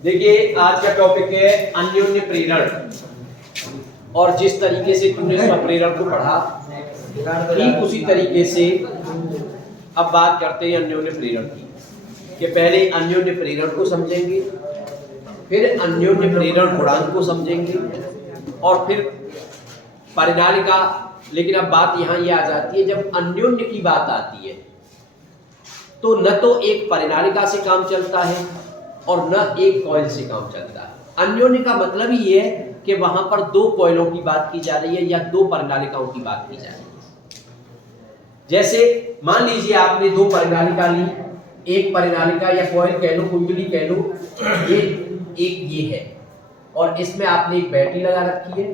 देखिए आज का टॉपिक है अन्योन्य प्रेरण। और जिस तरीके से तुमने स्वप्रेरण को पढ़ा ठीक उसी तरीके से अब बात करते हैं अन्योन्य प्रेरण की। कि पहले अन्योन्य प्रेरण को समझेंगे, फिर अन्योन्य प्रेरण गुणांक को समझेंगे और फिर परिनालिका। लेकिन अब बात यहाँ ये आ जाती है, जब अन्योन्य की बात आती है तो न तो एक परिनालिका से काम चलता है और न एक कॉइल से काम चलता है। अन्योन्य का मतलब ही ये है कि वहां पर दो कॉइलों की बात की जा रही है या दो परिनालिकाओं की बात की जा रही है। जैसे मान लीजिए आपने दो परिनालिका ली, एक परिनालिका या कॉइल कह लो, कुंडली कह लो, एक ये है और इसमें आपने एक बैटरी लगा रखी है,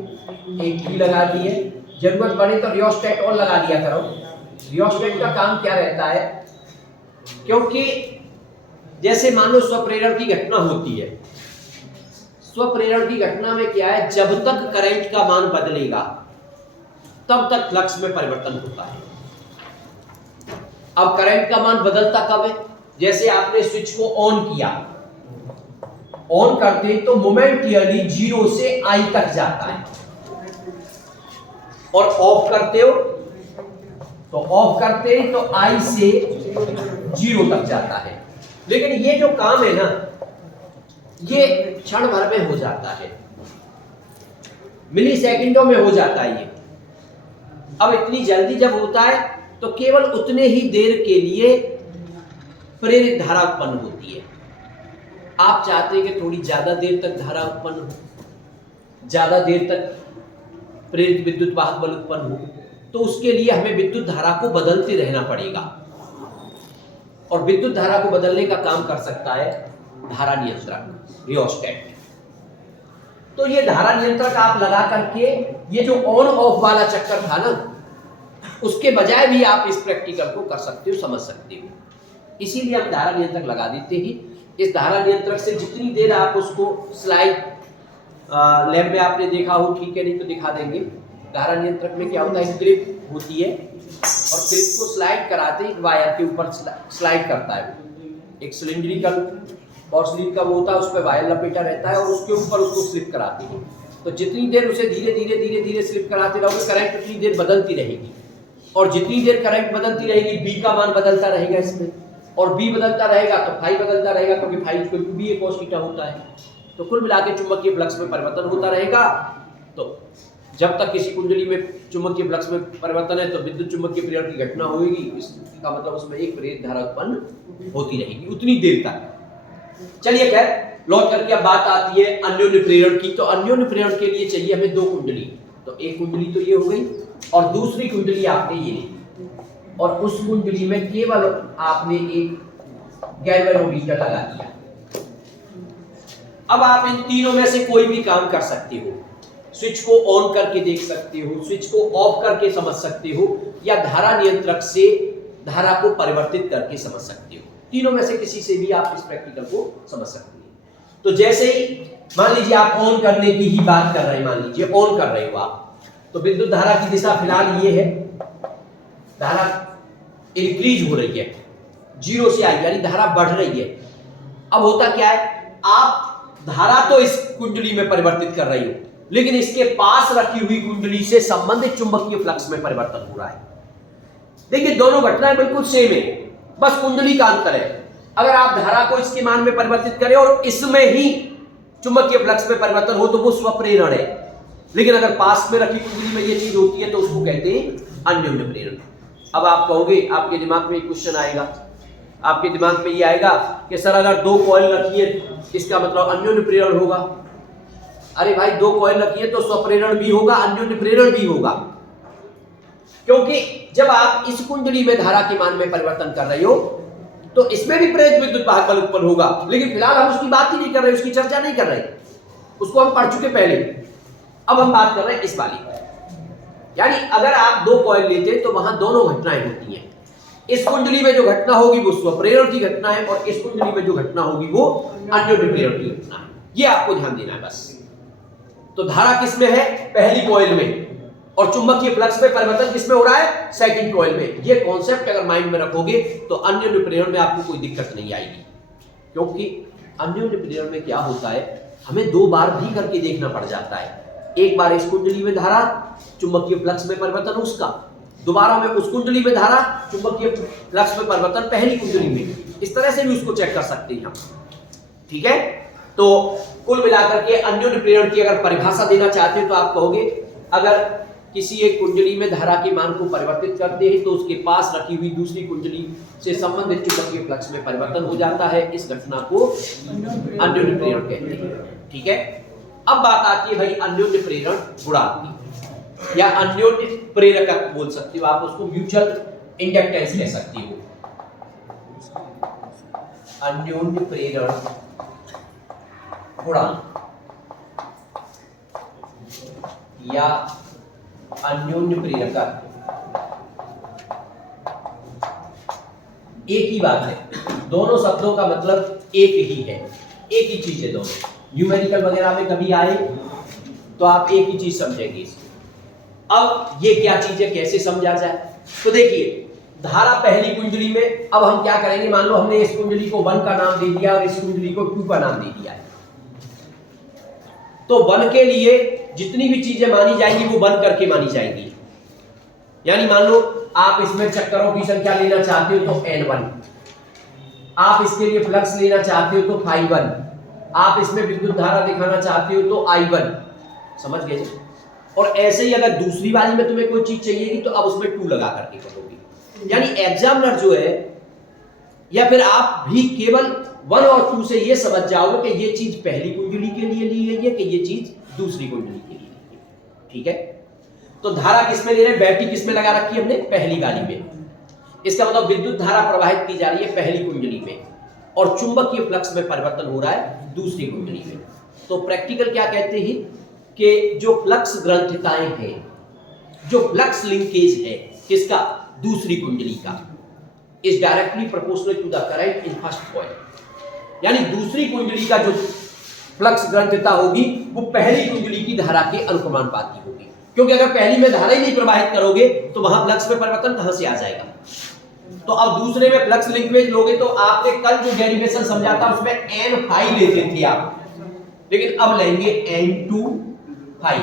एक की लगा दी है। जरूरत पड़े तो रियोस्टेट और लगा दिया करो। रियोस्टेट का काम क्या रहता है, क्योंकि जैसे मान लो स्वप्रेरण की घटना होती है, स्वप्रेरण की घटना में क्या है, जब तक करंट का मान बदलेगा तब तक फ्लक्स में परिवर्तन होता है। अब करंट का मान बदलता कब है, जैसे आपने स्विच को ऑन किया, ऑन करते तो मोमेंटली 0 से I तक जाता है और ऑफ करते हो तो ऑफ करते तो I से 0 तक जाता है। लेकिन ये जो काम है ना, ये क्षण भर में हो जाता है, मिली सेकंडों में हो जाता है ये। अब इतनी जल्दी जब होता है तो केवल उतने ही देर के लिए प्रेरित धारा उत्पन्न होती है। आप चाहते हैं कि थोड़ी ज्यादा देर तक धारा उत्पन्न हो, ज्यादा देर तक प्रेरित विद्युत वाहक बल उत्पन्न हो, तो उसके लिए हमें विद्युत धारा को बदलते रहना पड़ेगा। और विद्युत धारा को बदलने का काम कर सकता है धारा नियंत्रक, रियोस्टेट। तो ये धारा नियंत्रक आप लगा करके ये जो ऑन ऑफ वाला चक्कर था ना, उसके बजाय भी आप इस प्रैक्टिकल को कर सकते हो, समझ सकते हो। इसीलिए हम धारा नियंत्रक लगा देते ही। इस धारा नियंत्रक से जितनी देर आप उसको स्लाइड लैब में आपने देखा हो, ठीक है, नहीं तो दिखा देंगे। धारा नियंत्रक में क्या होता है, क्लिप होती है और क्लिप को स्लाइड कराते ही वायर के ऊपर स्लाइड करता है। एक सिलिंड्रिकल और स्लिप का वो होता है, उस पर वायर लपेटा रहता है और उसके ऊपर उसको स्लिप कराते हैं। तो जितनी देर उसे धीरे धीरे धीरे धीरे स्लिप कराते रहोगे, करंट उतनी देर बदलती रहेगी। और जितनी देर करंट बदलती रहेगी, बी का मान बदलता रहेगा इसमें, और बी बदलता रहेगा तो फाई बदलता रहेगा, क्योंकि phi equal to b cos theta होता है। तो कुल मिला के चुंबकीय फ्लक्स में परिवर्तन होता रहेगा। तो जब तक किसी कुंडली में चुंबकीय फ्लक्स में परिवर्तन है तो विद्युत चुंबकीय प्रेरण की घटना होगी। इसका मतलब उसमें एक प्रेरित धारा उत्पन्न होती रहेगी उतनी देर तक। चलिए खैर, लौट करके अब बात आती है अन्योन्य प्रेरण की। तो अन्योन्य प्रेरण के लिए चाहिए हमें दो कुंडली। तो एक कुंडली तो ये हो गई और दूसरी कुंडली आपने ये ली, और उस कुंडली में केवल आपने एक गैल्वेनोमीटर लगा दिया। अब आप इन तीनों में से कोई भी काम कर सकते हो। स्विच को ऑन करके देख सकते हो, स्विच को ऑफ करके समझ सकते हो, या धारा नियंत्रक से धारा को परिवर्तित करके समझ सकते हो। तीनों में से किसी से भी आप इस प्रैक्टिकल को समझ सकते हो। तो जैसे ही मान लीजिए आप ऑन करने की ही बात कर रहे हैं, मान लीजिए ऑन कर रहे हो आप, तो विद्युत धारा की दिशा फिलहाल ये है, धारा इंक्रीज हो रही है 0 से I, यानी धारा बढ़ रही है। अब होता क्या है, आप धारा तो इस कुंडली में परिवर्तित कर रही हो, लेकिन इसके पास रखी हुई कुंडली से संबंधित चुंबकीय फ्लक्स में परिवर्तन हो रहा है। देखिए दोनों घटनाएं बिल्कुल सेम है, बस कुंडली का अंतर है। अगर आप धारा को इसके मान में परिवर्तित करें और इसमें ही चुंबकीय फ्लक्स में परिवर्तन हो तो वो स्वप्रेरण है। लेकिन अगर पास में रखी कुंडली में ये चीज होती है तो उसको कहते हैं अन्योन्य प्रेरण। अब आप कहोगे, आपके दिमाग में एक क्वेश्चन आएगा, आपके दिमाग में ये आएगा कि सर अगर दो कॉइल रखी है इसका मतलब अन्योन्य प्रेरण होगा। अरे भाई, दो कॉइल रखी है तो स्वप्रेरण भी होगा, अन्योन्य प्रेरण भी होगा। क्योंकि जब आप इस कुंडली में धारा के मान में परिवर्तन कर रहे हो तो इसमें भी प्रेरित विद्युत वाहक बल उत्पन्न होगा। लेकिन फिलहाल हम उसकी बात ही नहीं कर रहे, उसकी चर्चा नहीं कर रहे, उसको हम पढ़ चुके पहले। अब हम बात कर रहे हैं इस वाली। यानी अगर आप दो कॉइल लेते तो वहां दोनों घटनाएं होती हैं। इस कुंडली में जो घटना होगी वो स्वप्रेरण की घटना है और इस कुंडली में जो घटना होगी वो अन्योन्य प्रेरण की घटना है। ये आपको ध्यान देना है बस। तो धारा किसमें है, पहली कॉइल में, और चुंबकीय फ्लक्स में परिवर्तन किसमें हो रहा है, सेकंड कॉइल में। ये कॉन्सेप्ट अगर माइंड में रखोगे तो अन्योन्य प्रेरण में आपको कोई दिक्कत नहीं आएगी, क्योंकि अन्योन्य प्रेरण में क्या होता है, हमें 2 बार भी करके देखना पड़ जाता है। एक बार इस कुंडली में धारा, चुंबकीय फ्लक्स में परिवर्तन उसका, दोबारा में उस कुंडली में धारा, चुंबकीय फ्लक्स में परिवर्तन पहली कुंडली में। इस तरह से भी उसको चेक कर सकते हैं हम। ठीक है, तो कुल मिलाकर के अन्योन्य प्रेरण की अगर परिभाषा देना चाहते हैं तो आप कहोगे, अगर किसी एक कुंडली में धारा के मान को परिवर्तित करते हैं तो उसके पास रखी हुई दूसरी कुंडली से संबंधित चुंबकीय फ्लक्स में परिवर्तन हो जाता है। इस घटना को अन्योन्य प्रेरण कहते हैं। ठीक है, अब बात आती है भाई अन्योन्य प्रेरण गुणांक की, या अन्योन्य प्रेरकत्व बोल सकते हो आप उसको, म्यूचुअल इंडक्टेंस कह सकती हो। अन्योन्य प्रेरण गुणांक या अन्योन्य प्रेरकत्व एक ही बात है, दोनों शब्दों का मतलब एक ही है, एक ही चीज है दोनों। न्यूमेरिकल वगैरह में कभी आए तो आप एक ही चीज समझेंगे इसको। अब ये क्या चीज है, कैसे समझा जाए, तो देखिए धारा पहली कुंडली में, अब हम क्या करेंगे, मान लो हमने इस कुंडली को 1 का नाम दे दिया और इस कुंडली को 2 का नाम दे दिया है, तो 1 के लिए जितनी भी चीजें मानी जाएंगी वो 1 करके मानी जाएंगी। यानी मान लो आप इसमें चक्करों की संख्या लेना चाहते हो तो N1, आप इसके लिए फ्लक्स लेना चाहते हो तो Φ1, आप इसमें विद्युत धारा दिखाना चाहते हो तो I1, समझ गए। और ऐसे ही अगर दूसरी वाली में तुम्हें कोई चीज चाहिएगी तो अब उसमें 2 लगा करके करोगे। यानी एग्जामिनर जो है, या फिर आप भी केवल 1 और 2 से ये समझ जाओगे कि ये चीज पहली कुंडली के लिए ली गई है कि ये चीज दूसरी कुंडली के लिए ली गई। ठीक है, तो धारा किसमें ले रहे हैं, बैटरी किसमें लगा रखी है हमने, पहली वाली में। इसका मतलब विद्युत धारा प्रवाहित की जा रही है पहली कुंडली में और चुंबकीय फ्लक्स में परिवर्तन हो रहा है दूसरी कुंडली में। तो प्रैक्टिकल क्या कहते हैं कि जो फ्लक्स ग्रंथिताएं हैं, जो फ्लक्स लिंकेज है किसका, दूसरी कुंडली का, is directly proportional to the current in first coil. यानी दूसरी कुंडली का जो फ्लक्स ग्रंथिता होगी वो पहली कुंडली की धारा के अनुक्रमानुपाती होगी, क्योंकि अगर पहली में धारा ही नहीं प्रवाहित करोगे तो वहां फ्लक्स में परिवर्तन कहां से आ जाएगा। तो अब दूसरे में फ्लक्स लिंकेज लोगे तो आपने कल जो डेरिवेशन समझा था उसमें n फाई लेते थे आप, लेकिन अब लेंगे n2 फाई,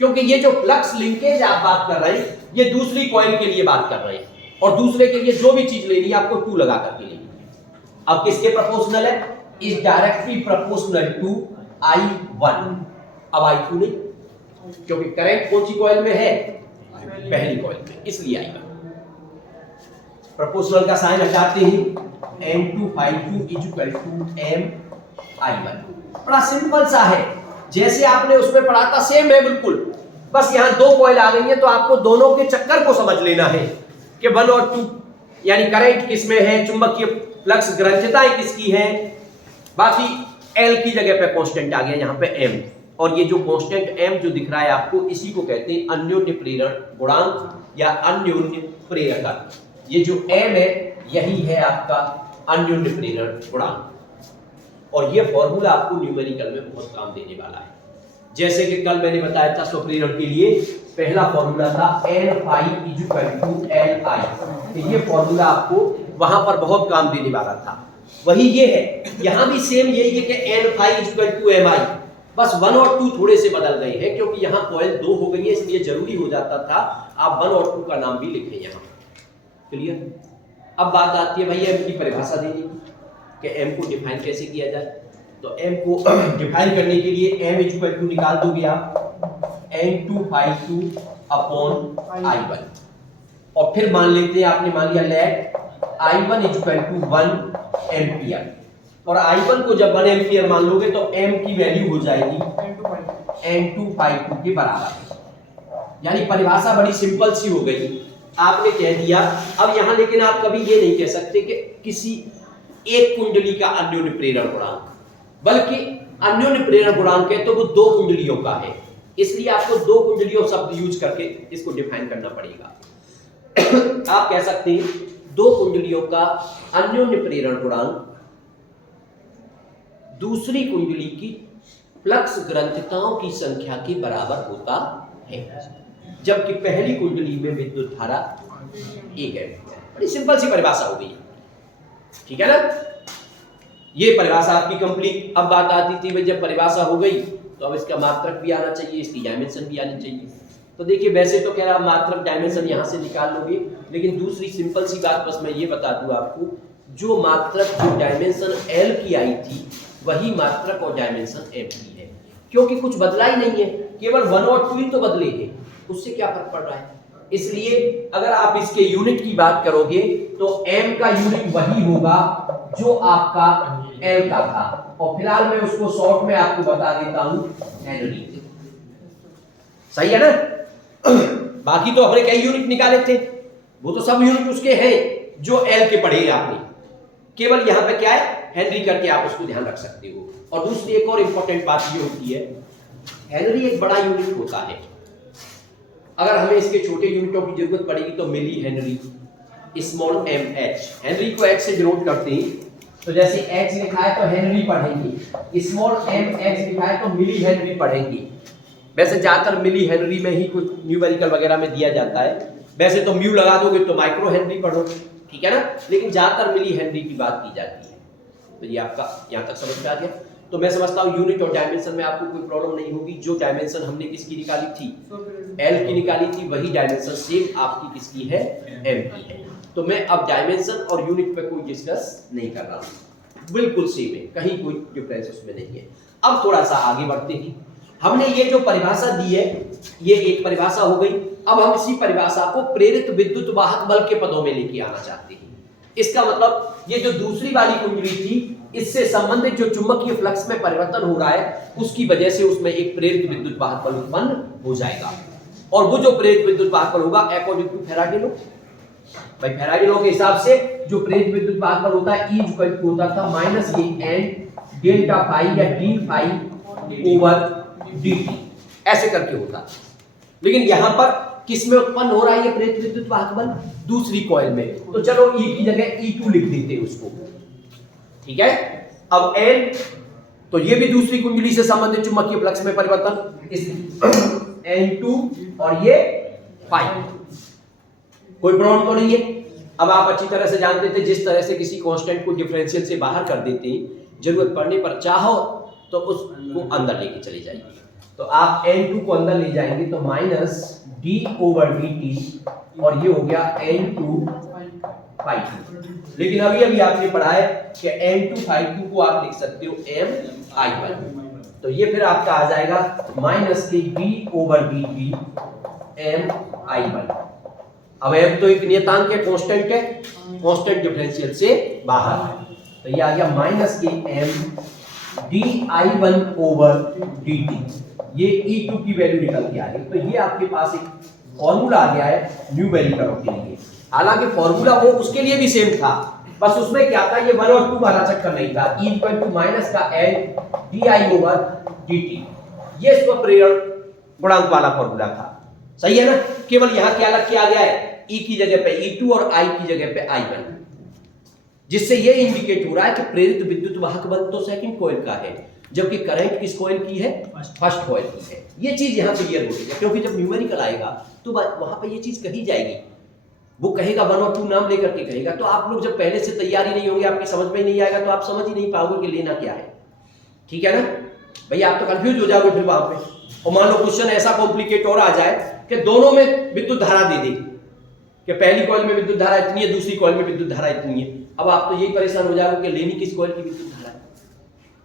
क्योंकि ये जो फ्लक्स लिंकेज आप बात कर रहे हैं ये दूसरी कॉइल के लिए बात कर रहे हैं, और दूसरे के लिए जो भी चीज लेनी है आपको 2 लगा करके लेनी है। अब किसके प्रोपोर्शनल है, is directly proportional to I1। अब I2 नहीं, क्योंकि करंट कौन सी कॉइल में है, पहली कॉइल में, इसलिए I1। प्रोपोर्शनल का साइन हटाते ही N2 Φ2 इक्वल टू MI1। बड़ा सिंपल सा है, जैसे आपने उसमें पढ़ा था सेम है बिल्कुल, बस यहाँ 2 कॉइल आ गई है तो आपको दोनों के चक्कर को समझ लेना है कि 1 और 2, यानी करंट किसमें है, चुंबकीय फ्लक्स ग्रंथिताएं किसकी है, बाकी L की जगह पे कांस्टेंट आ गया यहाँ पे M, और ये जो कांस्टेंट M जो दिख रहा है आपको, इसी को कहते हैं अन्योन्य प्रेरण गुणांक या अन्योन्य प्रेरकत्व। ये जो M है यही है आपका अन्योन्य प्रेरण गुणांक, और ये फॉर्मूला आपको न्यूमेरिकल में बहुत काम देने वाला है। जैसे कि कल मैंने बताया था स्वप्रेरण के लिए पहला फॉर्मूला था N phi equal to Li, तो ये फॉर्मूला आपको वहां पर बहुत काम देने वाला था। वही ये है, यहां भी सेम यही है कि N phi equal to Mi, बस 1 और 2 थोड़े से बदल गए हैं क्योंकि यहाँ कॉइल 2 हो गई है, इसलिए जरूरी हो जाता था आप 1 और 2 का नाम भी लिखें यहाँ। क्लियर। अब बात आती है भाई M की परिभाषा देनी कि M को डिफाइन कैसे किया जाए। तो M को डिफाइन करने के लिए M इक्वल टू निकाल दोगे आप N2 Φ2 अपॉन I1, और फिर मान लेते हैं, आपने मान लिया late I1 equal to 1 ampere, और I1 को जब 1 एम्पियर मान लोगे तो M की वैल्यू हो जाएगी N2 Φ2 के बराबर। यानी परिभाषा बड़ी सिंपल सी हो गई, आपने कह दिया। अब यहां लेकिन आप कभी ये नहीं कह सकते कि किसी एक कुंडली का अन्योन्य प्रेरण गुणांक, बल्कि अन्योन्य प्रेरण गुणांक है तो वो 2 कुंडलियों का है, इसलिए आपको 2 कुंडलियों शब्द यूज करके इसको डिफाइन करना पड़ेगा। आप कह सकते हैं 2 कुंडलियों का अन्योन्य प्रेरण गुणांक दूसरी कुंडली की फ्लक्स ग्रंथिताओं की संख्या के बराबर होता है, जबकि पहली कुंडली में विद्युत धारा 1 है। बड़ी सिंपल सी परिभाषा हो गई, ठीक है ना। अब बात आती है, अब यहां लेकिन आप कभी ये नहीं कह सकते कि किसी एक कुंडली का अन्योन्य प्रेरण गुणांक, बल्कि अन्योन्य प्रेरण गुणांक है तो वो 2 कुंडलियों का है, इसलिए आपको 2 कुंडलियों शब्द यूज करके इसको डिफाइन करना पड़ेगा। आप कह सकते हैं 2 कुंडलियों का अन्योन्य प्रेरण गुणांक दूसरी कुंडली की फ्लक्स ग्रंथिताओं की संख्या के बराबर होता है, जबकि पहली कुंडली में विद्युत धारा 1 है। बड़ी सिंपल सी परिभाषा हो गई, ठीक है ना। ये परिभाषा आपकी कंप्लीट। अब बात आती थी भाई जब परिभाषा हो गई तो अब इसका मात्रक भी आना चाहिए, इसकी डायमेंशन भी आनी चाहिए। तो देखिए वैसे तो कह रहा मात्रक डायमेंशन यहाँ से निकाल लोगे, लेकिन दूसरी सिंपल सी बात बस मैं ये बता दूं आपको, जो मात्रक जो डायमेंशन L की आई थी वही मात्रक और डायमेंशन M की है, क्योंकि कुछ बदला ही नहीं है, केवल 1 और 2 ही तो बदले हैं, उससे क्या फर्क पड़ रहा है। इसलिए अगर आप इसके यूनिट की बात करोगे तो M का यूनिट वही होगा जो आपका L का था, और फिलहाल मैं उसको शॉर्ट में आपको बता देता हूं हेनरी। सही है ना। बाकी तो हमने कई यूनिट निकाले थे, वो तो सब यूनिट उसके हैं जो L के पढ़े आपने, केवल यहां पे क्या है हेनरी करके आप उसको ध्यान रख सकते हो। और दूसरी एक और इंपॉर्टेंट बात ये होती है, हेनरी एक बड़ा यूनिट होता है, अगर हमें इसके छोटे यूनिटों की जरूरत पड़ेगी तो millihenry, small mh, henry को h से डिनोट करते हैं, तो जैसे h लिखा है तो हेनरी पढ़ेंगे, स्मॉल mh लिखा है तो मिली हेनरी पढ़ेंगे। वैसे ज्यादातर मिली हेनरी में ही कुछ न्यूमेरिकल वगैरह में दिया जाता है, वैसे तो म्यू लगा दोगे तो माइक्रो हेनरी पढ़ो, ठीक है ना, लेकिन ज्यादातर मिली हेनरी की बात की जाती है। तो ये आपका यहाँ तक समझ में आ गया। तो मैं समझता हूँ यूनिट और डायमेंशन में आपको कोई प्रॉब्लम नहीं होगी। जो डायमेंशन हमने किसकी निकाली थी, L की निकाली थी, वही डायमेंशन सेम आपकी किसकी है, M की है। तो मैं अब डायमेंशन और यूनिट पे कोई डिस्कस नहीं कर रहा हूँ, बिल्कुल सेम है, कहीं कोई डिफरेंस उसमें नहीं है। अब थोड़ा सा आगे बढ़ते हैं, हमने ये जो परिभाषा दी है ये एक परिभाषा हो गई। अब हम इसी परिभाषा को प्रेरित विद्युत वाहक बल के पदों में लेके आना चाहते हैं। इसका मतलब ये जो दूसरी वाली कुंडली थी, इससे संबंधित जो चुंबकीय फ्लक्स में परिवर्तन हो रहा है उसकी वजह से उसमें एक प्रेरित विद्युत वाहक बल उत्पन्न हो जाएगा, और वो जो प्रेरित विद्युत वाहक बल होगा अकॉर्डिंग टू फैराडे लॉ, भाई फैराडे लॉ के हिसाब से जो प्रेरित विद्युत वाहक बल होता है E इक्वल टू होता था माइनस ये n डेल्टा फाई या d फाई ओवर dt, ऐसे करके होता। लेकिन यहां पर किस में उत्पन्न हो रहा है ये प्रेरित विद्युत वाहक बल, दूसरी कॉइल में, तो चलो E की जगह E2 लिख देते हैं उसको, ठीक है। अब N, तो ये भी दूसरी कुंडली से संबंधित चुंबकीय फ्लक्स में परिवर्तन, इस N2 और ये 5, कोई प्रॉब्लम तो नहीं है। अब आप अच्छी तरह से जानते थे जिस तरह से किसी कांस्टेंट को डिफरेंशियल से बाहर कर देते हैं, जरूरत पड़ने पर चाहो तो उसको अंदर लेके चले जाइए। तो आप N2 को अंदर ले जाएंगे तो माइनस d ओवर dt, और ये हो गया N2 ∅2। लेकिन अभी आपने पढ़ा है कि N2 ∅2 को आप लिख सकते हो m/1, तो ये फिर आपका आ जाएगा माइनस के d ओवर dt m/1। अब m तो एक नियतांक है, कांस्टेंट है, कांस्टेंट डिफरेंशियल से बाहर है, तो ये आ गया माइनस के m di1 ओवर dt, ये E2 की वैल्यू निकल के आ गई। तो ये आपके पास एक फॉर्मूला आ गया है न्यूमेरिकल के लिए। हालांकि फॉर्मूला वो उसके लिए भी सेम था, बस उसमें क्या था, ये 1 और 2 वाला चक्कर नहीं था। E इक्वल टू माइनस का n di ओवर dt, ये स्वप्रेरण गुणांक वाला फॉर्मूला था, सही है ना। केवल यहाँ क्या अलग किया गया है, E की जगह पे E2 और I की जगह पे I1, जिससे ये इंडिकेट हो रहा है कि प्रेरित विद्युत वाहक बल तो सेकंड कॉइल का है, जबकि करंट किस कॉइल की है, फर्स्ट कॉइल की है। ये चीज यहां क्लियर हो गई, क्योंकि जब न्यूमेरिकल आएगा तो वहां पे ये चीज कही जाएगी, वो कहेगा 1 और 2 नाम लेकर के कहेगा, तो आप लोग जब पहले से तैयारी नहीं होगी, आपकी समझ में नहीं आएगा, तो आप समझ ही नहीं पाओगे कि लेना क्या है, ठीक है ना भाई। आप तो कंफ्यूज हो जाओगे फिर वहां पे, और मान लो क्वेश्चन ऐसा कॉम्प्लिकेट और आ जाए कि दोनों में विद्युत धारा दे दे कि पहली कॉइल में विद्युत धारा इतनी है, दूसरी कॉइल में विद्युत धारा इतनी है। अब आप तो यही परेशान हो जाओगे कि लेनी किस कॉइल की विद्युत धारा है।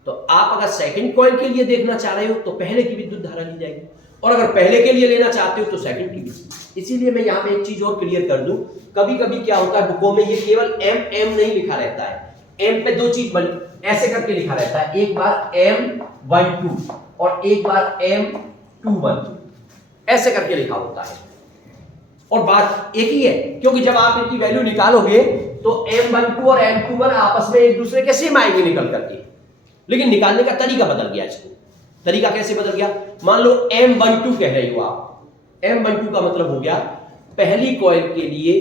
तो आप अगर सेकंड कॉइल के लिए देखना चाह रहे हो तो पहले की विद्युत धारा ली जाएगी, और अगर पहले के लिए लेना चाहते हो तो सेकंड की। इसीलिए मैं यहाँ पे एक चीज और क्लियर कर दूं, कभी कभी क्या होता है बुकों में ये केवल m नहीं लिखा रहता है, m पे 2 चीज ऐसे करके लिखा रहता है, एक बार m12 और एक बार m21, ऐसे करके लिखा होता है। और बात एक ही है, क्योंकि जब आप इनकी वैल्यू निकालोगे तो m12 और m21 आपस में एक दूसरे के सेम आएंगे निकल करके, लेकिन निकालने का तरीका बदल गया। इसको तरीका कैसे बदल गया, मान लो m12 कह रहे हो आप, m12 का मतलब हो गया पहली कॉइल के लिए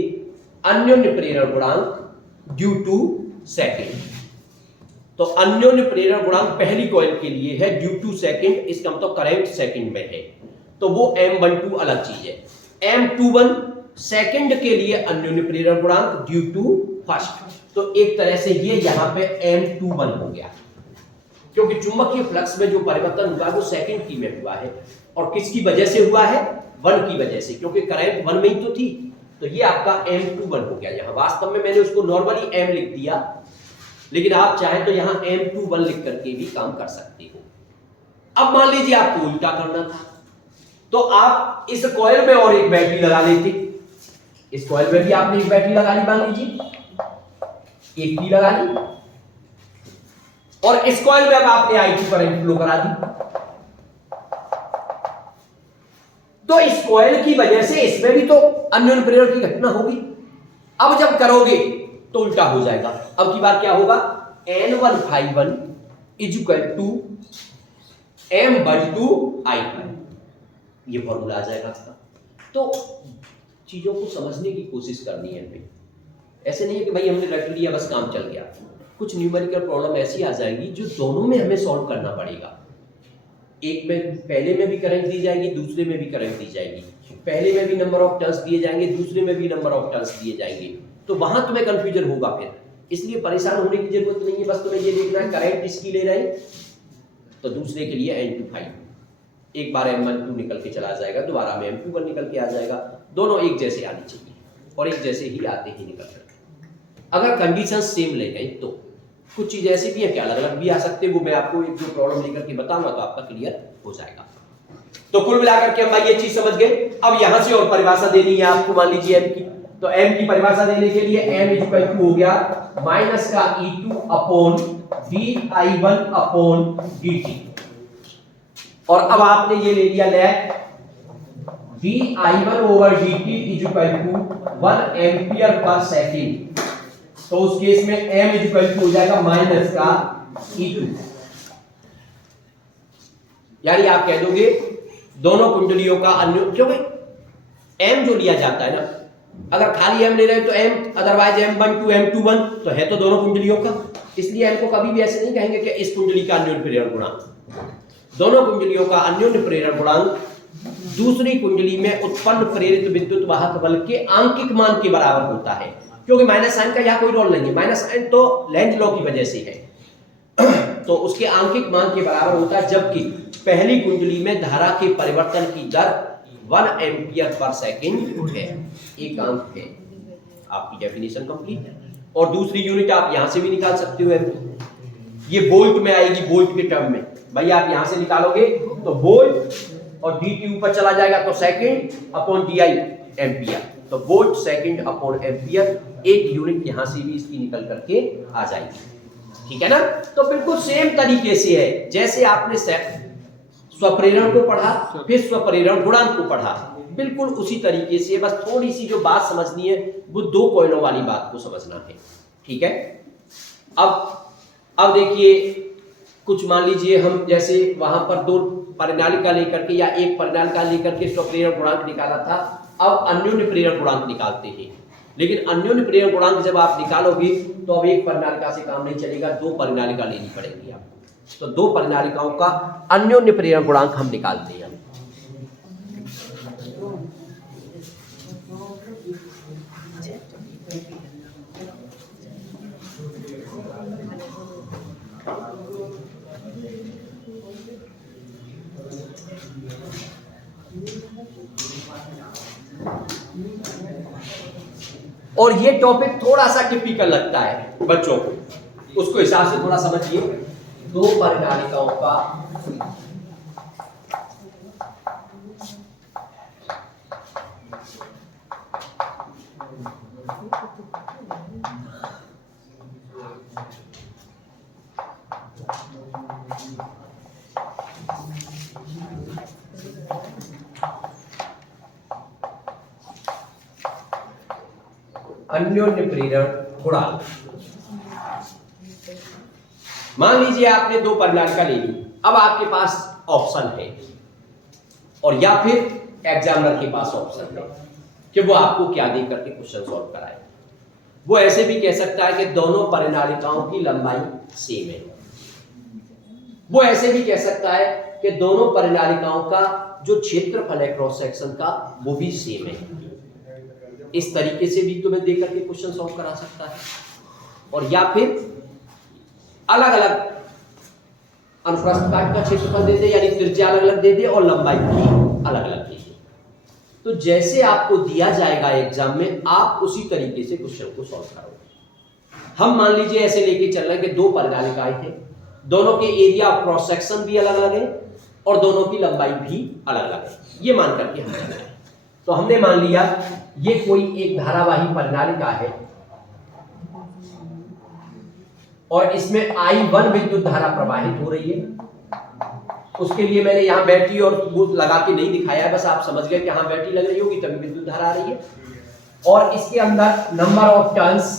अन्योन्य प्रेरण गुणांक ड्यू टू सेकंड। तो अन्योन्य प्रेरण गुणांक पहली कॉइल के लिए है ड्यू टू सेकंड, इसका मतलब करंट सेकंड में है, तो वो m12 अलग चीज है। m21 सेकंड के लिए अन्योन्य प्रेरण गुणांक ड्यू टू फर्स्ट, तो एक तरह से ये यहाँ पे M21 हो गया, क्योंकि चुंबकीय फ्लक्स में जो परिवर्तन हुआ है वो सेकंड की में हुआ है, और किसकी वजह से हुआ है? 1 की वजह से, क्योंकि करंट 1 में ही तो थी। तो ये आपका M21 हो गया। यहाँ वास्तव में मैंने उसको नॉर्मली M लिख दिया, लेकिन आप चाहें तो यहाँ M21 लिख करके भी काम कर सकते हो। अब मान लीजिए आपको उल्टा करना था, तो आप इस कॉइल में और एक बैटरी लगा लेते। इस कॉइल में भी आपने एक बैटरी लगा ली, मान लीजिए एक भी लगा ली, और इस कॉइल में अब आपने I2 करंट फ्लो करा दी। तो इस कॉइल की वजह से इसमें भी तो अन्योन्य प्रेरण की घटना होगी। अब जब करोगे तो उल्टा हो जाएगा। अब की बार क्या होगा? N1 is equal to M12 I1, ये फॉर्मूला आ जाएगा इसका। तो चीजों को समझने की कोशिश करनी है हमें। ऐसे नहीं है कि भाई हमने रट लिया बस काम चल गया। कुछ न्यूमेरिकल प्रॉब्लम ऐसी आ जाएगी जो दोनों में हमें सॉल्व करना पड़ेगा। एक में पहले में भी करंट दी जाएगी, दूसरे में भी करंट दी जाएगी। पहले में भी नंबर ऑफ टर्न्स दिए जाएंगे, दूसरे में भी नंबर ऑफ टर्न्स दिए जाएंगे। तो वहां तुम्हें कंफ्यूजन होगा फिर, इसलिए परेशान होने की जरूरत नहीं है। बस तुम्हें ये देखना है करंट इसकी ले रहे हैं तो दूसरे के लिए N25, एक बार M12 निकल के चला जाएगा, दोबारा में M21 निकल के आ जाएगा। दोनों एक जैसे आने चाहिए और एक जैसे ही आते ही निकल जाएंगे। अगर कंडीशन सेम ले गए तो कुछ चीज ऐसी भी है कि अलग अलग भी आ सकते हैं, वो मैं आपको एक जो प्रॉब्लम लेकर के बताऊंगा तो आपका क्लियर हो जाएगा। तो कुल मिलाकर के हम भाई ये चीज समझ गए। अब यहां से और परिभाषा देनी है आपको, मान लीजिए M की, तो M की परिभाषा देने के लिए M इक्वल टू हो गया माइनस का E2 upon VI1 upon dt, और अब आपने ये ले लिया let VI1 over dt equal to 1 ampere पर सेकेंड। तो उस केस में M इक्वल टू हो जाएगा माइनस का E2, यानी आप कह दोगे दोनों कुंडलियों का अन्य, क्योंकि M जो लिया जाता है ना, अगर खाली M ले रहे हैं तो M, अदरवाइज M12 M21 तो है तो दोनों कुंडलियों का, इसलिए M को कभी भी ऐसे नहीं कहेंगे कि इस कुंडली का अन्योन्य प्रेरण गुणांक। दोनों कुंडलियों का अन्योन्य प्रेरण गुणांक दूसरी कुंडली में उत्पन्न प्रेरित विद्युत वाहक बल के आंकिक मान के बराबर होता है, क्योंकि माइनस साइन का यहाँ कोई रोल नहीं है। माइनस साइन तो लेंज लॉ की वजह से है तो उसके आंकिक मान के बराबर होता है, जबकि पहली कुंडली में धारा के परिवर्तन की दर 1 एम्पियर पर सेकंड है, एक अंक है। आपकी डेफिनेशन कंप्लीट है। और दूसरी यूनिट आप यहां से भी निकाल सकते हो, ये वोल्ट में आएगी, वोल्ट के टर्म में। भाई आप यहां से निकालोगे तो वोल्ट और dt ऊपर चला जाएगा तो सेकंड अपॉन di एम्पियर, तो वोल्ट सेकंड अपॉन एम्पियर, एक यूनिट यहां से भी इसकी निकल करके आ जाएगी। ठीक है ना? तो बिल्कुल सेम तरीके से है जैसे आपने स्वप्रेरण को पढ़ा, फिर स्वप्रेरण गुणांक को पढ़ा, बिल्कुल उसी तरीके से। बस थोड़ी सी जो बात समझनी है वो दो कॉइलों वाली बात को समझना है। ठीक है? अब देखिए, कुछ मान लीजिए हम जैसे वहां पर दो परिनालिका लेकर के या एक परिनालिका लेकर के स्वप्रेरण गुणांक निकाला था, अब अन्योन्य प्रेरण गुणांक निकालते हैं। लेकिन अन्योन्य प्रेरण गुणांक जब आप निकालोगे तो अब एक परिनालिका से काम नहीं चलेगा, दो परिनालिका लेनी पड़ेगी आपको। तो दो परिनालिकाओं का अन्योन्य प्रेरण गुणांक हम निकालते हैं। और ये टॉपिक थोड़ा सा टिपिकल लगता है बच्चों को, उसको हिसाब से थोड़ा समझिए। दो परिनालिकाओं का अन्योन्य प्रेरण गुणांक। मान लीजिए आपने दो परिनालिका ले ली, अब आपके पास ऑप्शन है, और या फिर एग्जामिनर के पास ऑप्शन है कि वो आपको क्या दे करके क्वेश्चन सॉल्व कराए। वो ऐसे भी कह सकता है कि दोनों परिनालिकाओं की लंबाई सेम है। वो ऐसे भी कह सकता है कि दोनों परिनालिकाओं का जो क्षेत्रफल है क्रॉस सेक्शन का वो भी सेम है। इस तरीके से भी तुम्हें देकर के क्वेश्चन सॉल्व करा सकता है। और या फिर अलग अलग अनुप्रस्थ काट का क्षेत्रफल दे दे, यानी त्रिज्या अलग अलग दे दे और लंबाई भी अलग अलग दे दे। तो जैसे आपको दिया जाएगा एग्जाम में, आप उसी तरीके से क्वेश्चन को सॉल्व करोगे। हम मान लीजिए ऐसे लेके चल रहे हैं कि दो परिनालिकाएं हैं, दोनों के एरिया ऑफ क्रॉस सेक्शन भी अलग अलग है और दोनों की लंबाई भी अलग अलग है, ये मान करके हम चल रहे हैं। तो हमने मान लिया ये कोई एक धारावाही परिनालिका है और इसमें I1 विद्युत धारा प्रवाहित हो रही है। उसके लिए मैंने यहाँ बैटरी और वो लगा के नहीं दिखाया है, बस आप समझ गए कि यहाँ बैटरी लग रही होगी तभी विद्युत धारा आ रही है। और इसके अंदर नंबर ऑफ टर्न्स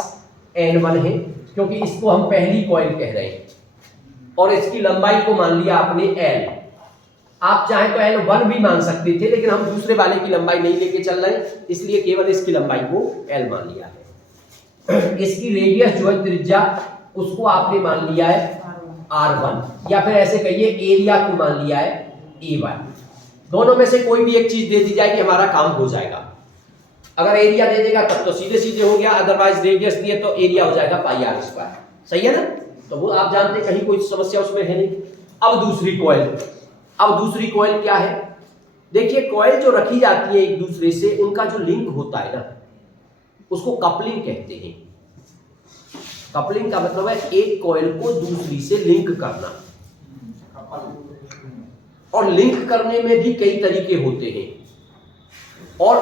N1 है, क्योंकि इसको हम पहली कॉइल कह रहे हैं। और इसकी लंबाई को मान लिया आपने L। आप चाहे तो L1 भी मान सकते थे, लेकिन हम दूसरे वाले की लंबाई नहीं लेके चल रहे हैं, इसलिए केवल इसकी लंबाई को L मान लिया है। इसकी रेडियस जो है त्रिज्या, उसको आपने मान लिया है R1, या फिर ऐसे कहिए एरिया को मान लिया है A1। दोनों में से कोई भी एक चीज दे दी जाएगी, हमारा काम हो जाएगा। अगर एरिया दे देगा तब तो सीधे सीधे हो गया, अदरवाइज रेडियस दिए तो एरिया हो जाएगा पाई आर स्क्वायर। सही है ना? तो वो आप जानते हैं, कहीं कोई समस्या उसमें है नहीं। अब दूसरी कॉइल क्या है? देखिए, कॉइल जो रखी जाती है एक दूसरे से, उनका जो लिंक होता है ना, उसको कपलिंग कहते हैं। कपलिंग का मतलब है एक कॉइल को दूसरी से लिंक करना। और लिंक करने में भी कई तरीके होते हैं। और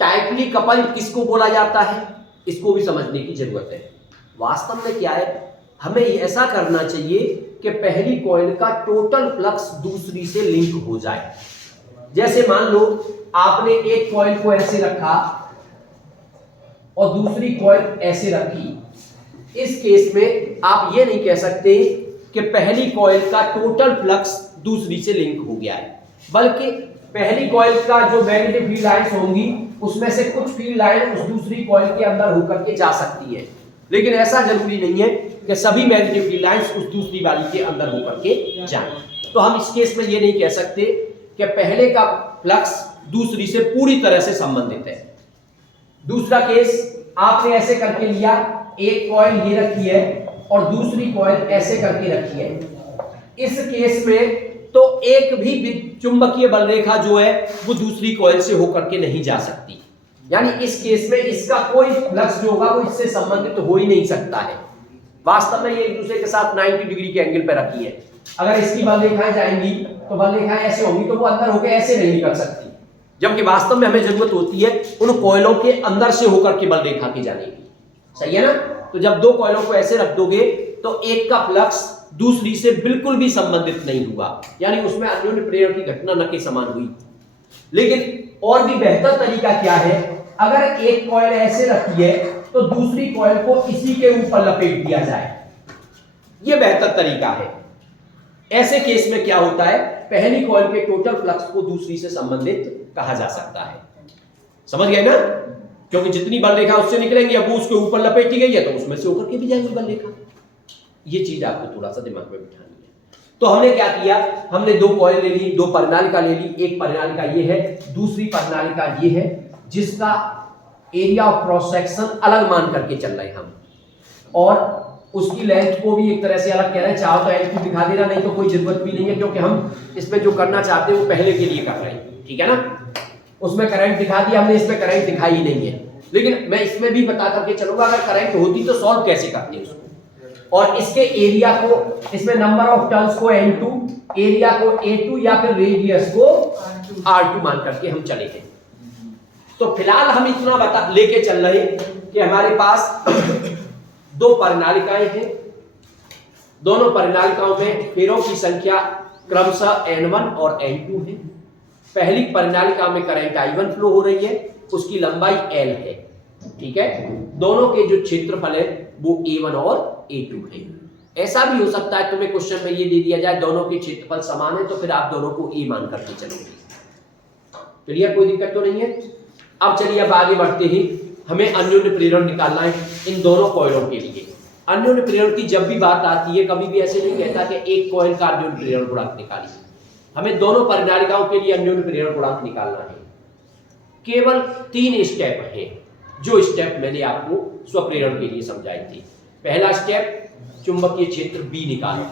टाइटली कपल्ड किसको बोला जाता है, इसको भी समझने की जरूरत है। वास्तव में क्या है, हमें ऐसा करना चाहिए कि पहली कॉइल का टोटल फ्लक्स दूसरी से लिंक हो जाए। जैसे मान लो आपने एक कॉइल को ऐसे रखा और दूसरी कॉइल ऐसे रखी। इस केस में आप ये नहीं कह सकते कि पहली कॉइल का टोटल फ्लक्स दूसरी से लिंक हो गया है, बल्कि पहली कॉइल का जो मैग्नेटिक फील्ड लाइंस होंगी, उसमें से कुछ फील्ड लाइन उस दूसरी कॉइल के अंदर होकर के जा सकती है। लेकिन ऐसा जरूरी नहीं है कि सभी मैग्नेटिक फील्ड लाइंस उस दूसरी वाली के अंदर होकर के जाएं। तो हम इस केस में ये नहीं कह सकते कि पहले का फ्लक्स दूसरी से पूरी तरह से संबंधित है। दूसरा केस, आपने ऐसे करके लिया, एक कॉइल ये रखी है और दूसरी कॉइल ऐसे करके रखी है। इस केस में तो एक भी चुंबकीय बल रेखा जो है वो दूसरी कॉइल से होकर के नहीं जा सकती। यानी इस केस में इसका कोई फ्लक्स जो होगा वो इससे संबंधित हो ही नहीं सकता है। वास्तव में ये एक दूसरे के साथ 90 डिग्री के एंगल पे रखी है। अगर इसकी बल रेखाएं जाएंगी तो बल रेखाएं ऐसे होंगी, तो वो अंदर होकर ऐसे नहीं निकल सकती, जबकि वास्तव में हमें जरूरत होती है उन कॉइलों के अंदर से होकर के बल रेखा के जाने की। सही है ना? तो जब दो कॉइलों को ऐसे रख दोगे तो एक का फ्लक्स दूसरी से बिल्कुल भी संबंधित नहीं हुआ, यानी उसमें अन्योन्य प्रेरण की घटना न के समान हुई। लेकिन और भी बेहतर तरीका क्या है, अगर एक कॉइल ऐसे रखी है तो दूसरी कॉइल को इसी के ऊपर लपेट दिया जाए, यह बेहतर तरीका है। ऐसे केस में क्या होता है, पहली कॉइल के टोटल फ्लक्स को दूसरी से संबंधित कहा जा सकता है। समझ गए ना? क्योंकि जितनी बल रेखा उससे निकलेंगी, अब वो उसके ऊपर लपेटी गई है तो उसमें से होकर के भी जाएंगी बल रेखा। ये चीज आपको थोड़ा सा दिमाग में बिठानी है। तो हमने क्या किया, हमने दो कॉइल ले ली, दो परिनालिका ले ली। एक परिनालिका ये है, दूसरी परिनालिका ये है, जिसका एरिया ऑफ क्रॉस सेक्शन अलग मान करके चल रहे हैं हम, और उसकी लेंथ को भी एक तरह से अलग कह रहे हैं। चाहो तो L दिखा देना, नहीं तो कोई जरूरत भी नहीं है, क्योंकि हम इसमें जो करना चाहते हैं वो पहले के लिए कर रहे हैं। ठीक है ना? उसमें करंट दिखा दिया हमने, इसमें करंट दिखाई ही नहीं है। लेकिन मैं इसमें भी बता करके चलूंगा, अगर करंट होती तो सॉल्व कैसे करते हैं उसको। और इसके एरिया को, इसमें नंबर ऑफ टर्न्स को N2, एरिया को A2 या फिर रेडियस को R2 मान करके हम चले हैं। तो फिलहाल हम इतना बता लेके चल रहे हैं कि हमारे पास दो परिनालिकाएं हैं। दोनों परिनालिकाओं में फेरों की संख्या क्रमशः N1 और N2 है। पहली परिनालिका में करंट I1 फ्लो हो रही है, उसकी लंबाई L है। ठीक है? दोनों के जो क्षेत्रफल है वो A1 और A2 है। ऐसा भी हो सकता है तुम्हें क्वेश्चन में ये दे दिया जाए दोनों के क्षेत्रफल समान है, तो फिर आप दोनों को A मान करके चलोगे। क्लियर? कोई दिक्कत तो नहीं है। अब चलिए अब आगे बढ़ते हैं। हमें अन्योन्य प्रेरण निकालना है इन दोनों कॉइलों के लिए। अन्योन्य प्रेरण की जब भी बात आती है, कभी भी ऐसे नहीं कहता कि एक कॉइल का अन्योन्य प्रेरण गुणांक निकालिए। हमें दोनों परिनालिकाओं के लिए अन्योन्य प्रेरण गुणांक निकालना है। केवल 3 स्टेप हैं, जो स्टेप मैंने आपको स्वप्रेरण के लिए समझाई थी। पहला स्टेप चुंबकीय क्षेत्र बी निकालो,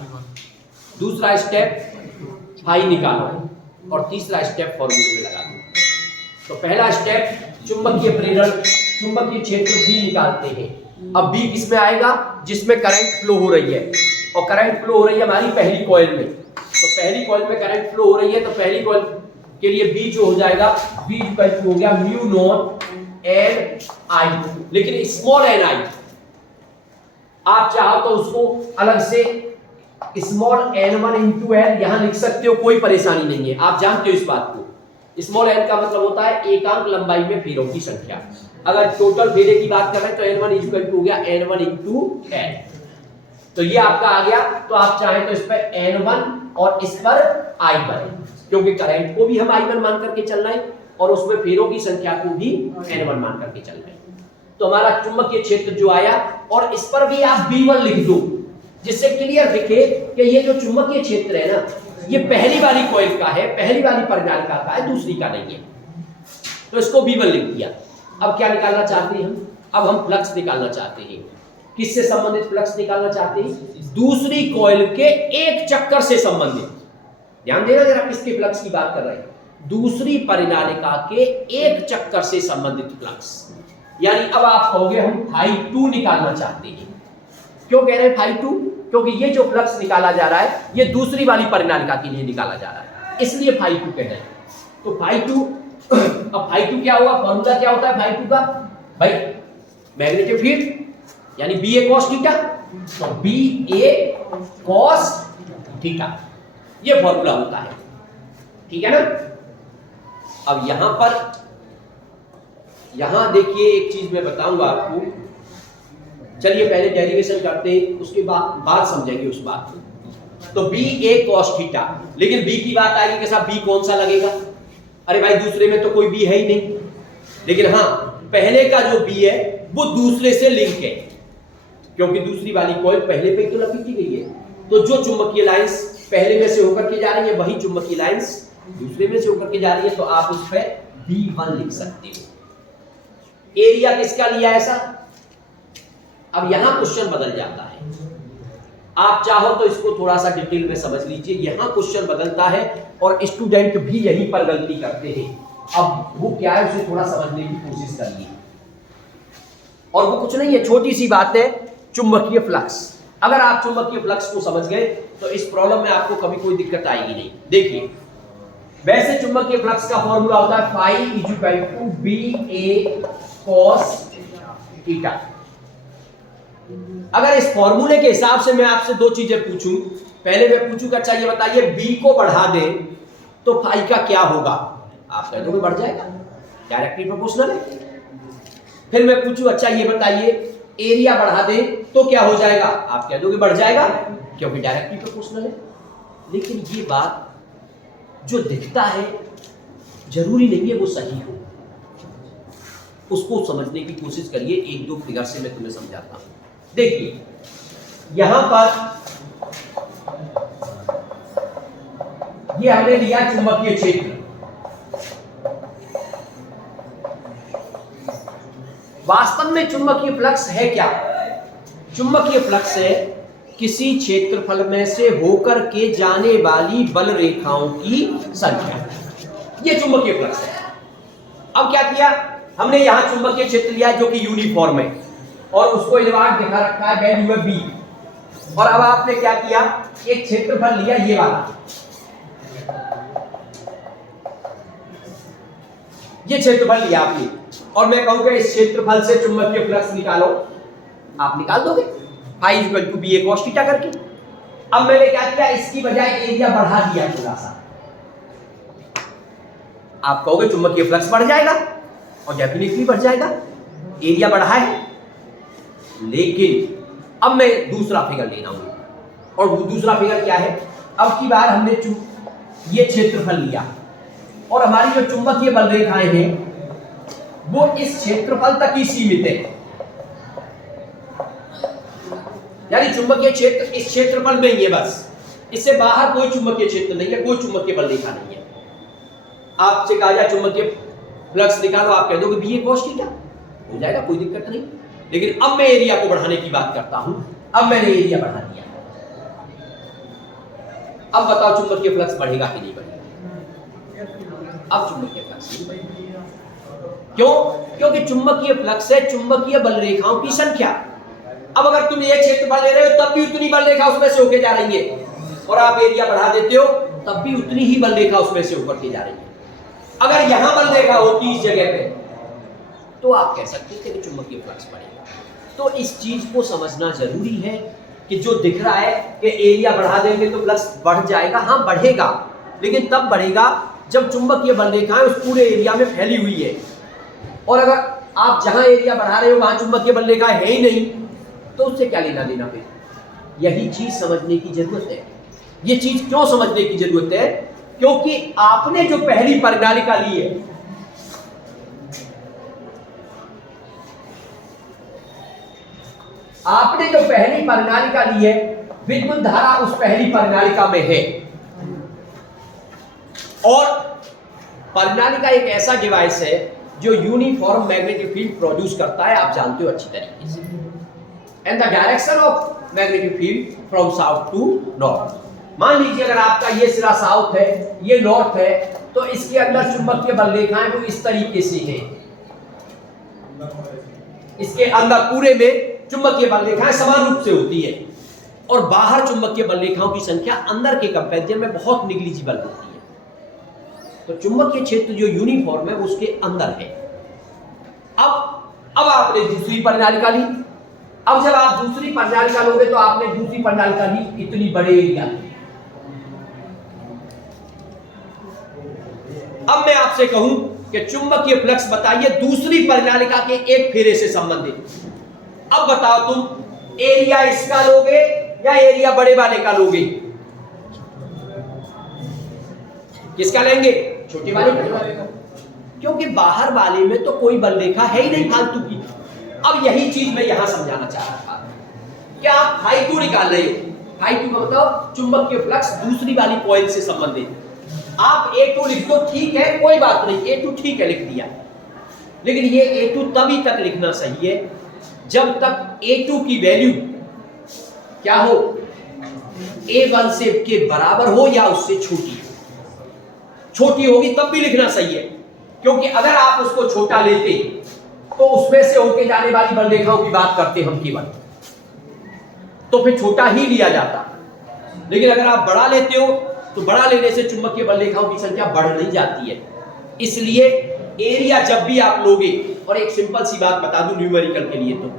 दूसरा स्टेप फाई निकालो और तीसरा स्टेप फॉर्मूले में लगा दो। तो पहला स्टेप चुंबकीय प्रेरण, चुंबकीय क्षेत्र बी निकालते हैं। अब बी किस में आएगा? जिसमें करंट फ्लो हो रही है, और करंट फ्लो हो रही है हमारी पहली कॉइल में। तो पहली कॉइल में करंट फ्लो हो रही है, तो पहली कॉइल के लिए बी जो हो जाएगा, बी इक्वल टू हो गया म्यू नॉट एन आई, लेकिन स्मॉल एन आई। आप चाहो तो उसको अलग से small n one into n यहां लिख सकते हो, कोई परेशानी नहीं है, आप जानते हो इस बात को। स्मॉल एन का मतलब होता है एकांक लंबाई में फेरों की संख्या। अगर टोटल फेरे की बात कर रहे हैं तो एन वन इक्वल टू हो गया एन वन इंटू एन। तो ये आपका आ गया। तो आप चाहें तो इस पर एन वन और इस पर आई वन, क्योंकि करंट को भी हम आई वन मान करके चल रहे हैं और उसमें फेरों की संख्या को भी एन वन मान करके चल रहे हैं। तो हमारा चुंबकीय क्षेत्र जो आया, और इस पर भी आप B1 लिख दो, जिससे क्लियर दिखे कि ये जो चुंबकीय क्षेत्र है ना, ये पहली वाली कॉइल का है, पहली वाली परिनालिका का है, दूसरी का नहीं है। तो इसको B1 लिख दिया। अब क्या निकालना चाहते हैं हम? अब हम फ्लक्स निकालना चाहते हैं। किससे संबंधित फ्लक्स निकालना चाहते हैं? दूसरी कॉइल के एक चक्कर से संबंधित। ध्यान देना जरा, किसके फ्लक्स की बात कर रहे हैं? दूसरी परिनालिका के एक चक्कर से संबंधित फ्लक्स। यानी अब आप कहोगे हम φ2 निकालना चाहते हैं। क्यों कह रहे हैं φ2? क्योंकि ये जो फ्लक्स निकाला जा रहा है ये दूसरी वाली परिनालिका के लिए निकाला जा रहा है, इसलिए φ2 कह रहे हैं। तो φ2, अब φ2 क्या हुआ? फॉर्मूला क्या होता है φ2 का? भाई मैग्नेटिक फील्ड यानी बी ए cos थीटा, तो बी ए cos थीटा ये फॉर्मूला होता है, ठीक है ना। अब यहां देखिए एक चीज मैं बताऊंगा आपको। चलिए पहले डेरिवेशन करते हैं, उसके बाद समझेंगे उस बात को। तो बी ए cos थीटा, लेकिन बी की बात आएगी कि साहब बी कौन सा लगेगा? अरे भाई दूसरे में तो कोई बी है ही नहीं, लेकिन हाँ पहले का जो बी है वो दूसरे से लिंक है, क्योंकि दूसरी वाली कॉइल पहले पे तो लपीटी गई है। तो जो चुंबकीय लाइंस पहले में से होकर के जा रही है, वही चुंबकीय लाइंस दूसरे में से होकर के जा रही है, तो आप उस पर B1 लिख सकते हो। एरिया किसका लिया ऐसा? अब यहां क्वेश्चन बदल जाता है। आप चाहो तो इसको थोड़ा सा डिटेल में समझ लीजिए। यहां क्वेश्चन बदलता है और स्टूडेंट भी यहीं पर गलती करते हैं। अब वो क्या है उसे थोड़ा समझने की कोशिश करिए। और वो कुछ नहीं है, छोटी सी बात है, चुंबकीय फ्लक्स। अगर आप चुंबकीय फ्लक्स को समझ गए तो इस प्रॉब्लम में आपको कभी कोई दिक्कत आएगी नहीं। देखिए वैसे चुंबकीय फ्लक्स का फॉर्मूला होता है phi equal to b a cos theta. अगर इस फॉर्मूले के हिसाब से मैं आपसे दो चीजें पूछूं, पहले मैं पूछूंगा अच्छा ये बताइए बी को बढ़ा दें तो फाई का क्या होगा? आप कह दोगे बढ़ जाएगा, डायरेक्टली प्रोपोर्शनल है। फिर मैं पूछूं अच्छा ये बताइए एरिया बढ़ा दें तो क्या हो जाएगा? आप कह दोगे बढ़ जाएगा, क्योंकि डायरेक्टली प्रोपोर्शनल है। लेकिन ये बात जो दिखता है जरूरी नहीं है वो सही हो, उसको समझने की कोशिश करिए। एक दो फिगर से मैं तुम्हें समझाता हूं। देखिए यहां पर ये हमने लिया चुंबकीय क्षेत्र। वास्तव में चुंबकीय फ्लक्स है क्या? चुंबकीय फ्लक्स है किसी क्षेत्रफल में से होकर के जाने वाली बल रेखाओं की संख्या, ये चुंबकीय फ्लक्स है। अब क्या किया हमने? यहां चुंबकीय क्षेत्र लिया जो कि यूनिफॉर्म है और उसको इन्वर्ट दिखा रखा है, वैल्यू है बी। और अब आपने क्या किया? एक क्षेत्रफल लिया ये वाला, ये क्षेत्रफल लिया आपने, और मैं कहूंगा इस क्षेत्रफल से चुंबकीय फ्लक्स निकालो। आप निकाल दोगे phi equal to b a cos theta करके। अब मैंने क्या किया? इसकी बजाय एरिया बढ़ा दिया थोड़ा सा। आप कहोगे चुंबकीय फ्लक्स बढ़ जाएगा, और डेफिनेटली बढ़ जाएगा, एरिया बढ़ा है। लेकिन अब मैं दूसरा फिगर ले रहा हूं, और वो दूसरा फिगर क्या है? अब की बार हमने ये क्षेत्रफल लिया और हमारी जो चुंबकीय बल रेखाएं हैं वो इस क्षेत्रफल तक ही सीमित है, यानी चुंबकीय क्षेत्र इस क्षेत्रफल में ही है बस, इससे बाहर कोई चुंबकीय क्षेत्र नहीं है, कोई चुंबकीय बल रेखा नहीं है। आपसे कहा जाए चुंबकीय फ्लक्स निकालो, आप कह दोगे बी ए cos थीटा, हो जाएगा, कोई दिक्कत नहीं। लेकिन अब मैं एरिया को बढ़ाने की बात करता हूं। अब मैंने एरिया बढ़ा दिया, अब बताओ चुंबकीय फ्लक्स बढ़ेगा कि नहीं बढ़ेगा? अब चुंबकीय फ्लक्स क्यों? क्योंकि चुंबकीय फ्लक्स है चुंबकीय बल रेखाओं की संख्या। अब अगर तुम एक क्षेत्रफल ले रहे हो तब भी उतनी बल रेखा उसमें से होके जा रही है, और आप एरिया बढ़ा देते हो तब भी उतनी ही बल रेखा उसमें से होकर के जा रही है। अगर यहां बल रेखा होती इस जगह पे तो आप कह सकते थे कि चुंबकीय फ्लक्स बढ़ेगा। तो इस चीज को समझना जरूरी है कि जो दिख रहा है कि एरिया बढ़ा देंगे तो फ्लक्स बढ़ जाएगा, हाँ बढ़ेगा, लेकिन तब बढ़ेगा जब चुंबकीय बल रेखाएं उस पूरे एरिया में फैली हुई है। और अगर आप जहां एरिया बढ़ा रहे हो वहां चुंबकीय बल रेखा है ही नहीं तो उससे क्या लेना देना फिर? यही चीज समझने की जरूरत है। ये चीज क्यों समझने की जरूरत है? क्योंकि आपने जो पहली परिणालिका ली है, आपने जो पहली परिणालिका ली है, विद्युत धारा उस पहली परिणालिका में है। और परिणालिका एक ऐसा डिवाइस है जो यूनिफॉर्म मैग्नेटिक फील्ड प्रोड्यूस करता है, आप जानते हो अच्छी तरीके से। And the direction of magnetic field from south to north. मान लीजिए अगर आपका ये सिरा साउथ है, ये नॉर्थ है, तो इसके अंदर चुंबकीय बल रेखाएं वो इस तरीके से हैं। इसके अंदर पूरे में चुंबकीय बल रेखाएं समान रूप से होती है, और बाहर चुंबकीय बल रेखाओं की संख्या अंदर के कंपैरिजन में बहुत निग्लिजिबल होती है। तो चुंबकीय क्षेत्र जो यूनिफॉर्म है उसके अंदर है। अब आपने दूसरी परिणालिका ली। अब जब आप दूसरी परिणालिका लोगे तो आपने दूसरी परिणालिका ली इतनी बड़े एरिया की। अब मैं आपसे कहूं कि चुंबकीय फ्लक्स बताइए दूसरी परिणालिका के एक फेरे से संबंधित। अब बताओ तुम एरिया इसका लोगे या एरिया बड़े वाले का लोगे? किसका लेंगे? छोटे वाले का। क्योंकि बाहर वाले में तो कोई बल रेखा है ही नहीं फालतू की। अब यही चीज मैं यहां समझाना चाह रहा था कि आप φ2 निकाल रहे हो। φ2 का मतलब चुंबकीय फ्लक्स दूसरी वाली कॉइल से संबंधित। आप A2 लिख दो, ठीक है, कोई बात नहीं, A2 ठीक है, लिख दिया। लेकिन ये A2 तभी तक लिखना सही है जब तक A2 की वैल्यू क्या हो? A1 से के बराबर हो या उससे छोटी। छोटी होगी तब भी लिखना सही है, क्योंकि अगर आप उसको छोटा लेते तो उसमें से होके जाने वाली बल रेखाओं की बात करते हम केवल, तो फिर छोटा ही लिया जाता। लेकिन अगर आप बड़ा लेते हो तो बड़ा लेने से चुंबकीय बल रेखाओं की संख्या बढ़ नहीं जाती है। इसलिए एरिया जब भी आप लोगे, और एक सिंपल सी बात बता दूं न्यूमेरिकल के लिए, तो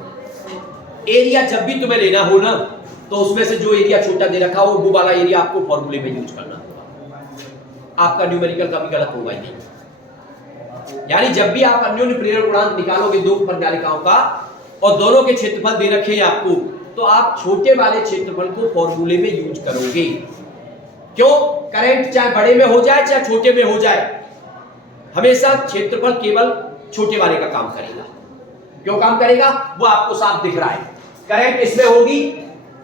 एरिया जब भी तुम्हें लेना हो ना तो उसमें से जो एरिया छोटा दे रखा हो वो वाला एरिया आपको फॉर्मूले में यूज करना होगा। आपका न्यूमेरिकल कभी गलत होगा ही नहीं। यानी जब भी आप अन्योन्य प्रेरण गुणांक निकालोगे दो परिणालिकाओं का और दोनों के क्षेत्रफल दे रखे हैं आपको, तो आप छोटे वाले क्षेत्रफल को फॉर्मूले में यूज करोगे। क्यों? करंट चाहे बड़े में हो जाए चाहे छोटे में हो जाए, हमेशा क्षेत्रफल केवल छोटे वाले का काम करेगा। क्यों काम करेगा? वो आपको साफ दिख रहा है। करंट इसमें होगी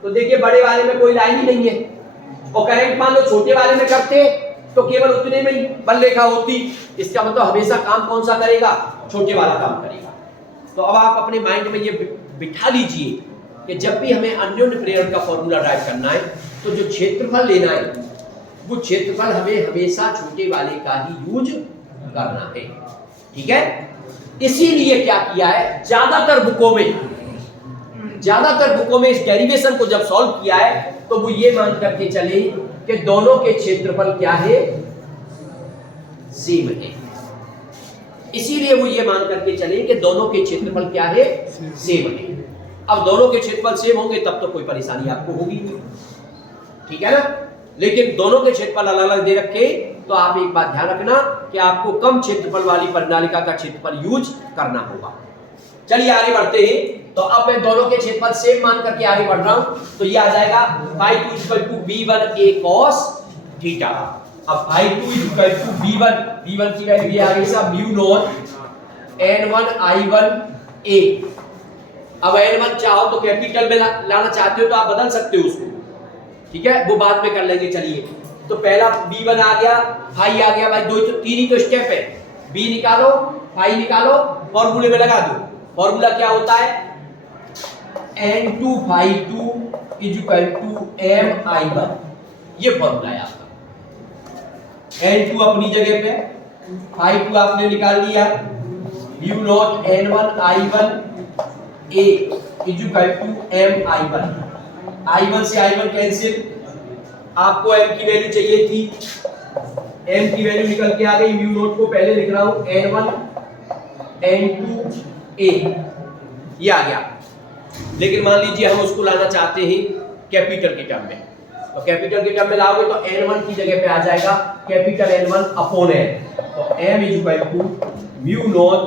तो देखिए बड़े वाले में कोई लाइन ही नहीं है, और करंट मान लो छोटे वाले में करते तो केवल उतने में ही बल रेखा होती। इसका मतलब हमेशा काम कौन सा करेगा? छोटे वाला काम करेगा। तो अब आप अपने माइंड में ये बिठा लीजिए कि जब भी हमें अन्योन्य प्रेरण का फॉर्मूला ड्राइव करना है तो जो क्षेत्रफल लेना है वो क्षेत्रफल हमें हमेशा छोटे वाले का ही यूज करना है। ठीक है? इसीलिए क्या किया है, ज्यादातर बुकों में इस डेरिवेशन को जब सॉल्व किया है तो वो ये मान करके चले कि दोनों के क्षेत्रफल क्या है? सेम है। इसीलिए वो ये मान करके चले कि दोनों के क्षेत्रफल क्या है? सेम है। अब दोनों के क्षेत्रफल सेम होंगे तब तो कोई परेशानी आपको होगी नहीं, ठीक है ना? लेकिन दोनों के क्षेत्रफल अलग अलग दे रखे तो आप एक बात ध्यान रखना कि आपको कम क्षेत्रफल वाली परिणालिका का क्षेत्रफल यूज करना होगा। चलिए आगे बढ़ते हैं। तो अब मैं दोनों के क्षेत्रफल सेम मान करके आगे बढ़ रहा हूं, तो ये आ जाएगा φ2 b1a cos थीटा। अब φ2 b1 की वैल्यू आ गई साहब म्यू नॉट n1 i1a। अब n1 चाहो तो कैपिटल में लाना चाहते हो तो आप बदल सकते हो उसको, ठीक है, वो बाद में कर लेंगे। चलिए तो पहला b1 आ गया, फाई आ गया, भाई दो तो तीन ही तो स्टेप है। b निकालो, फाई निकालो, फॉर्मूले में लगा दो। फॉर्मूला क्या होता है? N2 phi2 is equal to MI1। ये फॉर्मूला है आपका। N2 अपनी जगह पे, phi2 आपने निकाल लिया, mu not N1 I1 A is equal to MI1। I1 से I1 कैंसिल, आपको M की वैल्यू चाहिए थी, M की वैल्यू निकल के आ गई। म्यू नॉट को पहले लिख रहा हूं N1 N2 A, ये आ गया। लेकिन मान लीजिए हम उसको लाना चाहते हैं कैपिटल के टर्म में, तो कैपिटल के टर्म में लाओगे तो N1 की जगह पे आ जाएगा कैपिटल N1 अपॉन N, तो M is equal to mu not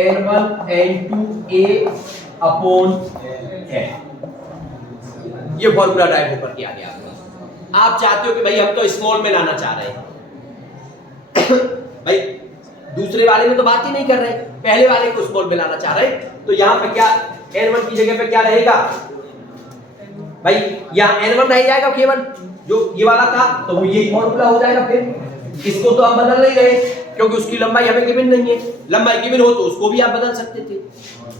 N1 N2 A upon N। ये फॉर्मूला ड्राइव होकर के आ गया आपका। आप चाहते हो कि भाई हम तो स्मॉल में लाना चाह रहे हैं भाई दूसरे वाले में तो बात ही नहीं कर रहे, पहले वाले को स्मॉल में लाना चाह रहे हैं, तो यहाँ पे क्या N1 की जगह पे क्या रहेगा भाई, यहाँ N1 रह जाएगा केवल, जो ये वाला था तो वो यही फॉर्मूला हो जाएगा। फिर इसको तो हम बदल नहीं रहे क्योंकि उसकी लंबाई हमें गिवन नहीं है, लंबाई गिवन हो तो उसको भी आप बदल सकते थे।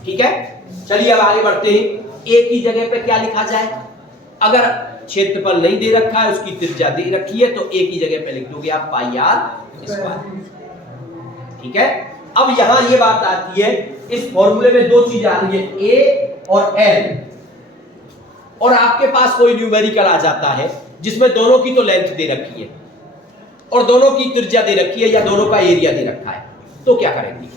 ठीक है, चलिए अब आगे बढ़ते हैं। ए की जगह पे क्या लिखा जाए, अगर क्षेत्रफल नहीं दे रखा है, उसकी त्रिज्या दे रखी है, तो ए की जगह पे लिख दोगे आप पाई आर स्क्वायर। ठीक है, अब यहां ये बात आती है, इस फॉर्मूले में दो चीज आ रही है, ए और एल, और आपके पास कोई न्यूमेरिकल आ जाता है जिसमें दोनों की तो लेंथ दे रखी है और दोनों की त्रिज्या दे रखी है या दोनों का एरिया दे रखा है, तो क्या करेंगे?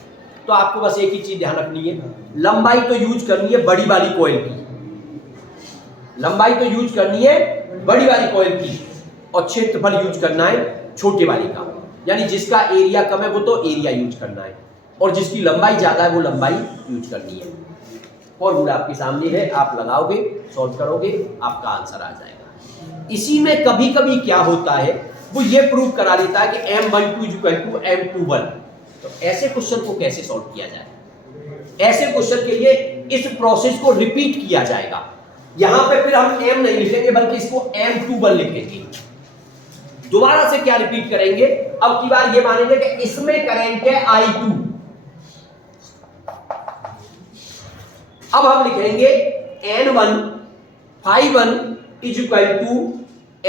तो आपको बस एक ही चीज ध्यान रखनी है, लंबाई तो यूज करनी है बड़ी वाली कॉइल की, लंबाई तो यूज करनी है बड़ी वाली कॉइल की, और क्षेत्रफल यूज करना है छोटे वाली का, यानी जिसका एरिया कम है वो तो एरिया यूज करना है, और जिसकी लंबाई ज्यादा है वो लंबाई यूज करनी है। फॉर्मूला आपके सामने है, आप लगाओगे, सॉल्व करोगे, आपका आंसर आ जाएगा। इसी में कभी कभी क्या होता है, वो ये प्रूव करा देता है कि M12 is equal to M21। तो ऐसे क्वेश्चन को कैसे सॉल्व किया जाए? ऐसे क्वेश्चन के लिए इस प्रोसेस को रिपीट किया जाएगा। यहां पे फिर हम M नहीं लिखेंगे बल्कि इसको M21 लिखेंगे। दोबारा से क्या रिपीट करेंगे, अब की बार ये मानेंगे कि इसमें करंट है I2। अब हम लिखेंगे N1 phi1 is equal to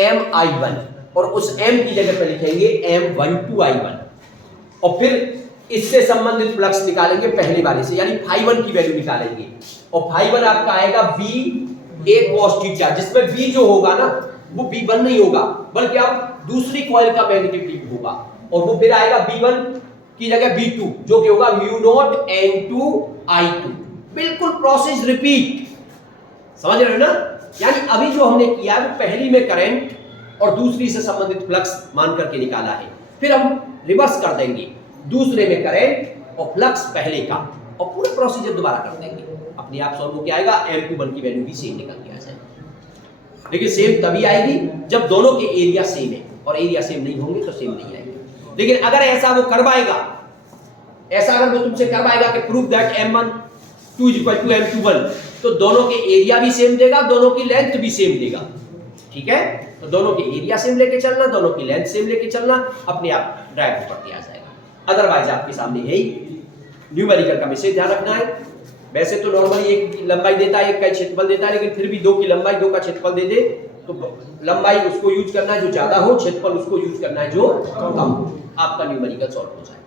MI1, और उस M की जगह पे लिखेंगे M12I1, और फिर इससे संबंधित फ्लक्स निकालेंगे पहले वाले से, यानी phi1 की वैल्यू निकालेंगे, और phi1 आपका आएगा V A cos थीटा, जिसमें V जो होगा ना वो V1 नहीं होगा बल्कि अब दूसरी कॉइल का मैग्नेटिक फील्ड होगा, और वो फिर आएगा V1 की जगह V2 जो कि होगा म्यू नॉट N2 I2। बिल्कुल प्रोसेस रिपीट, समझ रहे हो ना? यानी अभी जो हमने किया है वो पहली में करंट और दूसरी से संबंधित फ्लक्स मान करके निकाला है, फिर हम रिवर्स कर देंगे, दूसरे में करंट और फ्लक्स पहले का, और पूरा प्रोसीजर दोबारा कर देंगे, अपने आप सॉल्व होकर आएगा। M21 की वैल्यू भी सेम निकल के आ जाएगी, लेकिन सेम तभी आएगी जब दोनों के एरिया सेम है, और एरिया सेम नहीं होंगे तो सेम नहीं आएगी। लेकिन अगर ऐसा वो करवाएगा, ऐसा अगर वो तुमसे करवाएगा कि prove that M12 is equal to M21, तो दोनों के एरिया भी सेम देगा, दोनों की लेंथ भी सेम देगा। ठीक है, तो दोनों के एरिया सेम लेके चलना, दोनों की लेंथ सेम लेके चलना, अपने आप ड्राइव करते आ जाएगा। अदरवाइज आपके सामने है ही, न्यूमेरिकल का विषय ध्यान रखना है। वैसे तो नॉर्मली एक की लंबाई देता है, एक का क्षेत्रफल देता है, लेकिन फिर भी दो की लंबाई दो का क्षेत्रफल दे दे तो लंबाई उसको यूज करना है जो ज्यादा हो, क्षेत्रफल उसको यूज करना है जो कम हो, आपका न्यूमेरिकल सॉल्व हो जाएगा।